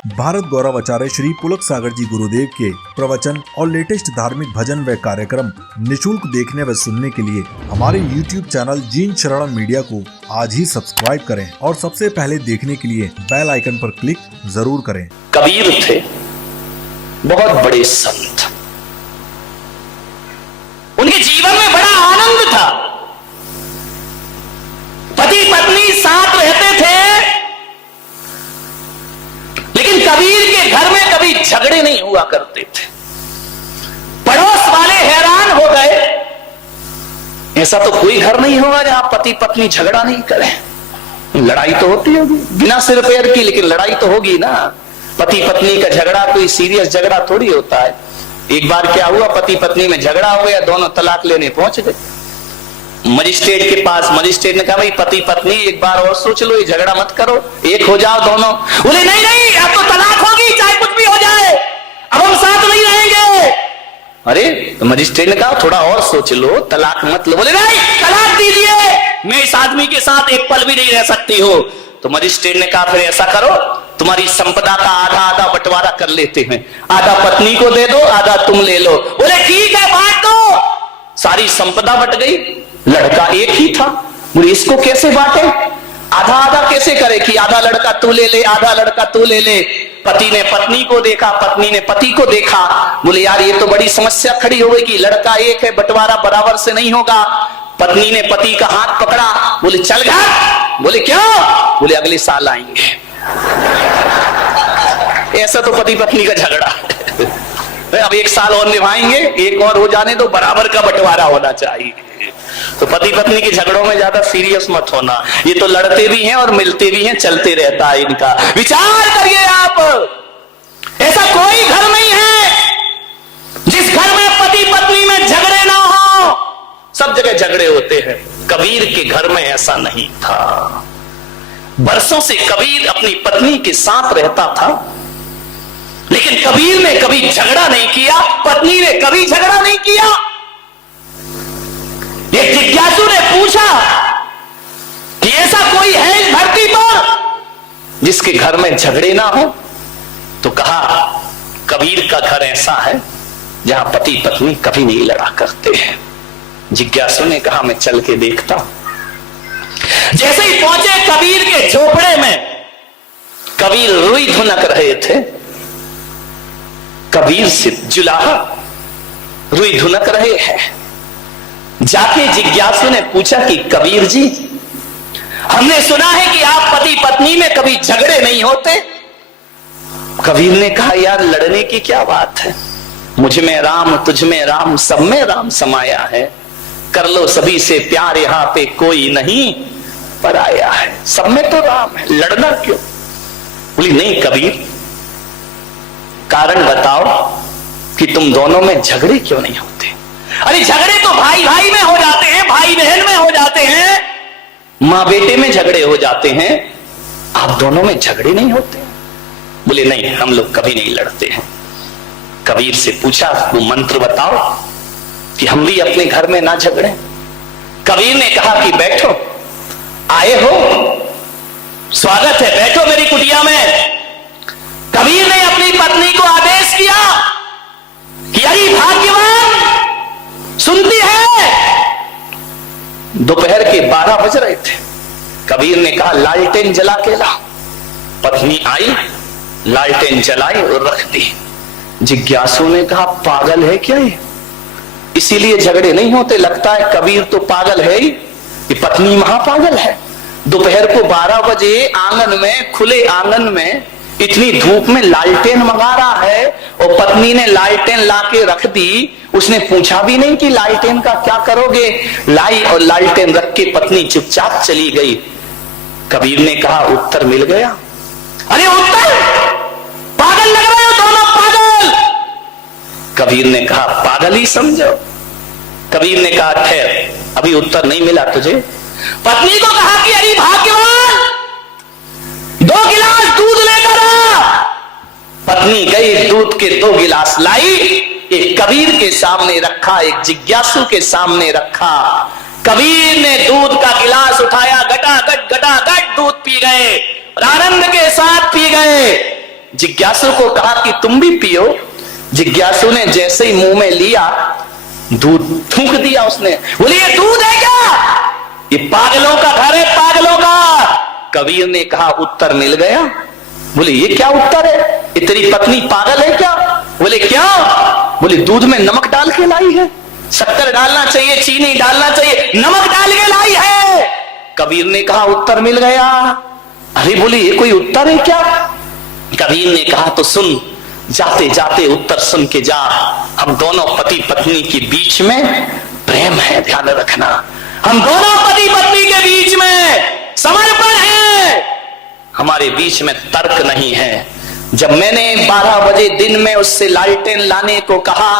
भारत गौरव आचार्य श्री पुलक सागर जी गुरुदेव के प्रवचन और लेटेस्ट धार्मिक भजन व कार्यक्रम निशुल्क देखने व सुनने के लिए हमारे YouTube चैनल जीन शरणम मीडिया को आज ही सब्सक्राइब करें और सबसे पहले देखने के लिए बेल आइकन पर क्लिक जरूर करें। कबीर थे बहुत बड़े संत, उनके जीवन में बड़ा आनंद था। पति पत्नी साथ रहते थे, लेकिन कबीर के घर में कभी झगड़े नहीं हुआ करते थे। पड़ोस वाले हैरान हो गए, ऐसा तो कोई घर नहीं होगा जहां पति पत्नी झगड़ा नहीं करें। लड़ाई तो होती होगी बिना सिर पैर की, लेकिन लड़ाई तो होगी ना। पति पत्नी का झगड़ा कोई सीरियस झगड़ा थोड़ी होता है। एक बार क्या हुआ, पति पत्नी में झगड़ा हो गया, दोनों तलाक लेने पहुंच गए मजिस्ट्रेट के पास। मजिस्ट्रेट ने कहा भाई पति पत्नी एक बार और सोच लो, ये झगड़ा मत करो, एक हो जाओ दोनों। बोले नहीं नहीं, अब तो तलाक होगी, चाहे कुछ भी हो जाए, अब हम साथ नहीं रहेंगे। अरे तो मजिस्ट्रेट ने कहा थोड़ा और सोच लो, तलाक मत लो। बोले नहीं, तलाक दीजिए, मैं इस आदमी के साथ एक पल भी नहीं रह सकती हो। तो मजिस्ट्रेट ने कहा फिर ऐसा करो, तुम्हारी संपदा का आधा आधा बंटवारा कर लेते हैं, आधा पत्नी को दे दो, आधा तुम ले लो। बोले ठीक है, बांट दो। सारी संपदा बट गई, लड़का एक ही था। बोले इसको कैसे बांटे, आधा आधा कैसे करे कि आधा लड़का तू ले ले, आधा लड़का तू ले ले। पति ने पत्नी को देखा, पत्नी ने पति को देखा। बोले यार ये तो बड़ी समस्या खड़ी हो गई कि लड़का एक है, बंटवारा बराबर से नहीं होगा। पत्नी ने पति का हाथ पकड़ा, बोले चल घर। बोले क्यों? बोले अगले साल आएंगे। ऐसा तो पति पत्नी का झगड़ा अब एक साल और निभाएंगे, एक और हो जाने दो, बराबर का बंटवारा होना चाहिए। तो पति पत्नी के झगड़ों में ज्यादा सीरियस मत होना, ये तो लड़ते भी हैं और मिलते भी हैं, चलते रहता है इनका। विचार करिए आप, ऐसा कोई घर नहीं है जिस घर में पति पत्नी में झगड़े ना हो। सब जगह झगड़े होते हैं, कबीर के घर में ऐसा नहीं था। बरसों से कबीर अपनी पत्नी के साथ रहता था, लेकिन कबीर ने कभी झगड़ा नहीं किया, पत्नी ने कभी झगड़ा नहीं किया। एक जिज्ञासु ने पूछा कि ऐसा कोई है इस धरती पर जिसके घर में झगड़े ना हो? तो कहा कबीर का घर ऐसा है जहां पति पत्नी कभी नहीं लड़ा करते हैं। जिज्ञासु ने कहा मैं चल के देखता हूं। जैसे ही पहुंचे कबीर के झोपड़े में, कबीर रुई धुनक रहे थे। कबीर से जुलाहा रुई धुनक रहे हैं। जाके जिज्ञासु ने पूछा कि कबीर जी, हमने सुना है कि आप पति पत्नी में कभी झगड़े नहीं होते। कबीर ने कहा यार लड़ने की क्या बात है, मुझ में राम, तुझ में राम, सब में राम समाया है। कर लो सभी से प्यार, यहां पे कोई नहीं पराया है, सब में तो राम है, लड़ना क्यों? बोली नहीं कबीर, कारण बताओ कि तुम दोनों में झगड़े क्यों नहीं होते? अरे झगड़े तो भाई भाई में हो जाते हैं, भाई बहन में हो जाते हैं, मां बेटे में झगड़े हो जाते हैं, आप दोनों में झगड़े नहीं होते? बोले नहीं, हम लोग कभी नहीं लड़ते हैं। कबीर से पूछा वो मंत्र बताओ कि हम भी अपने घर में ना झगड़े। कबीर ने कहा कि बैठो, आए हो, स्वागत है, बैठो मेरी कुटिया में। कबीर ने अपनी पत्नी को आदेश किया कि अरे भाग्यवान, सुनती है? दोपहर के 12 बज रहे थे। कबीर ने कहा लालटेन जला के ला। पत्नी आई, लालटेन जलाई और रख दी। जिज्ञासु ने कहा पागल है क्या ये, इसीलिए झगड़े नहीं होते? लगता है कबीर तो पागल है ही, ये पत्नी महापागल है। दोपहर को 12 बजे आंगन में, खुले आंगन में इतनी धूप में लालटेन मंगा रहा है, और पत्नी ने लालटेन लाके रख दी। उसने पूछा भी नहीं कि लालटेन का क्या करोगे। लाई और लालटेन रख के पत्नी चुपचाप चली गई। कबीर ने कहा उत्तर मिल गया। अरे उत्तर, पागल लग रहे हो दोनों, पागल। कबीर ने कहा पागल ही समझो। कबीर ने कहा ठहर, अभी उत्तर नहीं मिला तुझे। पत्नी को कहा कि अरे भाग्यवान, 2 गिलास दूध लेकर आ। पत्नी गई, दूध के 2 गिलास लाई, एक कबीर के सामने रखा, एक जिज्ञासु के सामने रखा। कबीर ने दूध का गिलास उठाया, गटागट गटागट दूध पी गए और आनंद के साथ पी गए। जिज्ञासु को कहा कि तुम भी पियो। जिज्ञासु ने जैसे ही मुंह में लिया, दूध थूक दिया उसने। बोले ये दूध है क्या? ये पागलों का घर है, पागलों का। कबीर ने कहा उत्तर मिल गया। बोले ये क्या उत्तर है? ये तेरी पत्नी पागल है क्या? बोले क्या? बोले दूध में नमक डाल के लाई है, शक्कर डालना चाहिए, चीनी डालना चाहिए, नमक डाल के लाई है। कबीर ने कहा उत्तर मिल गया। अरे बोले ये कोई उत्तर है क्या? कबीर ने कहा तो सुन, जाते जाते उत्तर सुन के जा। हम दोनों पति पत्नी के बीच में प्रेम है, ध्यान रखना। हम दोनों पति पत्नी के बीच में समर्पण है, हमारे बीच में तर्क नहीं है। जब मैंने 12 बजे दिन में उससे लालटेन लाने को कहा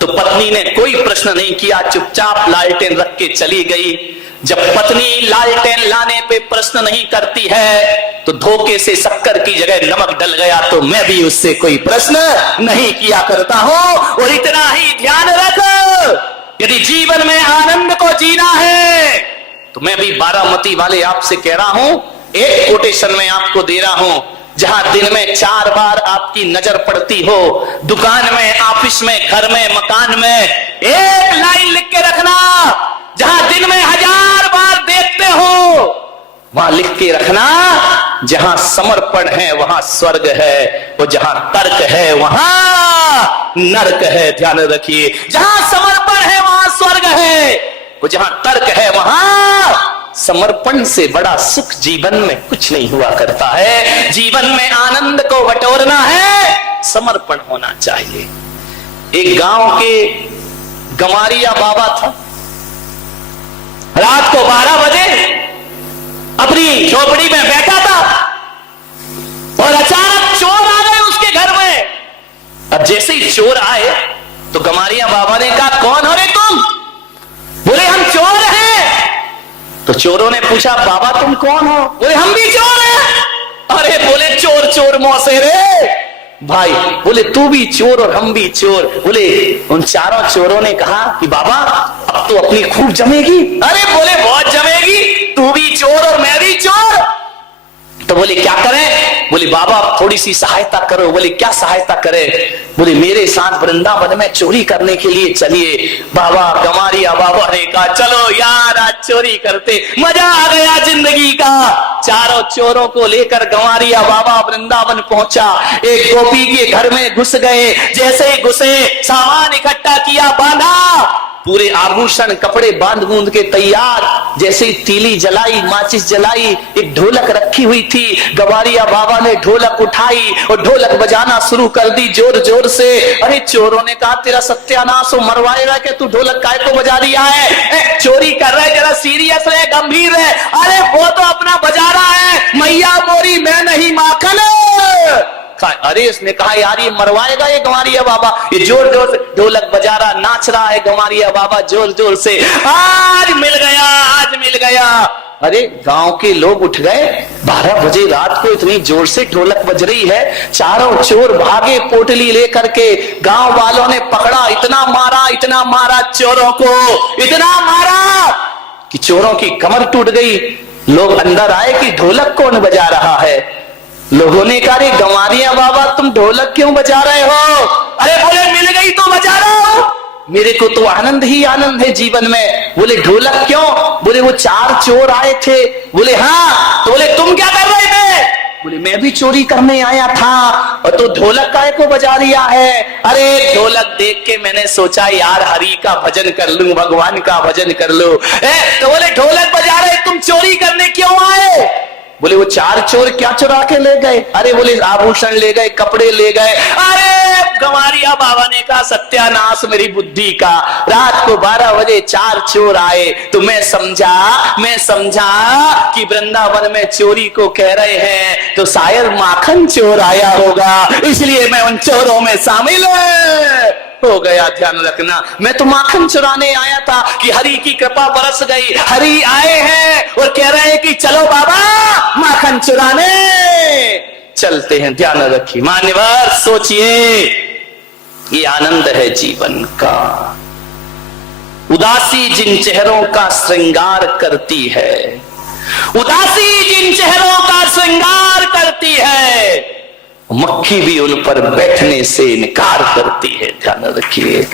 तो पत्नी ने कोई प्रश्न नहीं किया, चुपचाप लालटेन रख के चली गई। जब पत्नी लालटेन लाने पे प्रश्न नहीं करती है तो धोखे से शक्कर की जगह नमक डल गया तो मैं भी उससे कोई प्रश्न नहीं किया करता हूं। और इतना ही ध्यान रख, यदि जीवन में आनंद को जीना है तो मैं भी बारामती वाले आपसे कह रहा हूं, एक कोटेशन में आपको दे रहा हूं। जहां दिन में 4 बार आपकी नजर पड़ती हो, दुकान में, ऑफिस में, घर में, मकान में, एक लाइन लिख के रखना। जहां दिन में 1000 बार देखते हो वहां लिख के रखना, जहां समर्पण है वहां स्वर्ग है, और जहां तर्क है वहां नरक है। ध्यान रखिए, जहां समर्पण है वहां स्वर्ग है, और जहां तर्क है वहां समर्पण से बड़ा सुख जीवन में कुछ नहीं हुआ करता है। जीवन में आनंद को बटोरना है, समर्पण होना चाहिए। एक गांव के गमारिया बाबा था। रात को 12 बजे अपनी झोपड़ी में बैठा था और अचानक चोर आ गए उसके घर में। अब जैसे ही चोर आए तो गमारिया बाबा ने कहा कौन हो रे तुम? बोले हम चोर हैं। तो चोरों ने पूछा बाबा तुम कौन हो? बोले हम भी चोर हैं। अरे बोले चोर चोर मौसे रे भाई। बोले तू भी चोर और हम भी चोर। बोले उन चारों चोरों ने कहा कि बाबा अब तो अपनी खूब जमेगी। अरे बोले बहुत जमेगी, तू भी चोर और मैं भी चोर। तो बोले क्या करें? बोले बाबा थोड़ी सी सहायता करो। बोले क्या सहायता करें? बोले मेरे साथ वृंदावन में चोरी करने के लिए चलिए। बाबा गमारिया बाबा ने कहा चलो यार आज चोरी करते, मजा आ गया जिंदगी का। चारों चोरों को लेकर गमारिया बाबा वृंदावन पहुंचा। एक गोपी के घर में घुस गए। जैसे ही घुसे सामान इकट्ठा किया, बांधा, पूरे आभूषण कपड़े बांध बूंद के तैयार। जैसे ही तीली जलाई, माचिस जलाई, एक ढोलक रखी हुई थी। गवारिया बाबा ने ढोलक उठाई और ढोलक बजाना शुरू कर दी जोर जोर से। अरे चोरों ने कहा तेरा सत्यानाश हो, मरवाएगा कि तू ढोलक काय को बजा रहा है? चोरी कर रहा है, जरा सीरियस रहे, गंभीर है। अरे वो तो अपना बजा रहा है, मैया मोरी मैं नहीं माखन। अरे उसने कहा यार ये मरवाएगा ये गमारिया बाबा। ये जोर जोर से ढोलक बजा रहा, नाच रहा है गमारिया बाबा जोर जोर से। आज मिल गया, आज मिल गया। अरे गांव के लोग उठ गए। 12 बजे रात को इतनी जोर से ढोलक बज रही है। चारों चोर भागे पोटली लेकर के। गांव वालों ने पकड़ा, इतना मारा चोरों को, इतना मारा कि चोरों की कमर टूट गई। लोग अंदर आए कि ढोलक कौन बजा रहा है? लोगों ने कहा रे गमारिया बाबा तुम ढोलक क्यों बजा रहे हो? अरे बोले मिल गई तो बजा रहा हूं, मेरे को तो आनंद ही आनंद है जीवन में। बोले ढोलक क्यों? बोले वो 4 चोर आए थे। बोले हाँ। तो बोले तुम क्या कर रहे थे? बोले मैं भी चोरी करने आया था। और तो ढोलक काय को बजा रिया है? अरे ढोलक देख के मैंने सोचा यार हरि का भजन कर लूं, भगवान का भजन कर लूं। तो बोले ढोलक बजा रहे, तुम चोरी करने क्यों आए? बोले वो 4 चोर क्या चुरा के ले गए? अरे बोले आभूषण ले गए, कपड़े ले गए। अरे गमारिया बाबा ने कहा सत्यानाश मेरी बुद्धि का। रात को 12 बजे 4 चोर आए तो मैं समझा कि वृंदावन में चोरी को कह रहे हैं तो शायद माखन चोर आया होगा, इसलिए मैं उन चोरों में शामिल हो गया। ध्यान रखना, मैं तो माखन चुराने आया था कि हरि की कृपा बरस गई। हरि आए हैं और कह रहे हैं कि चलो बाबा माखन चुराने चलते हैं। ध्यान रखिए मान्यवर, सोचिए ये आनंद है जीवन का। उदासी जिन चेहरों का श्रृंगार करती है, उदासी जिन चेहरों का श्रृंगार करती है, मक्खी भी उन पर बैठने से इनकार करती है, ध्यान रखिए।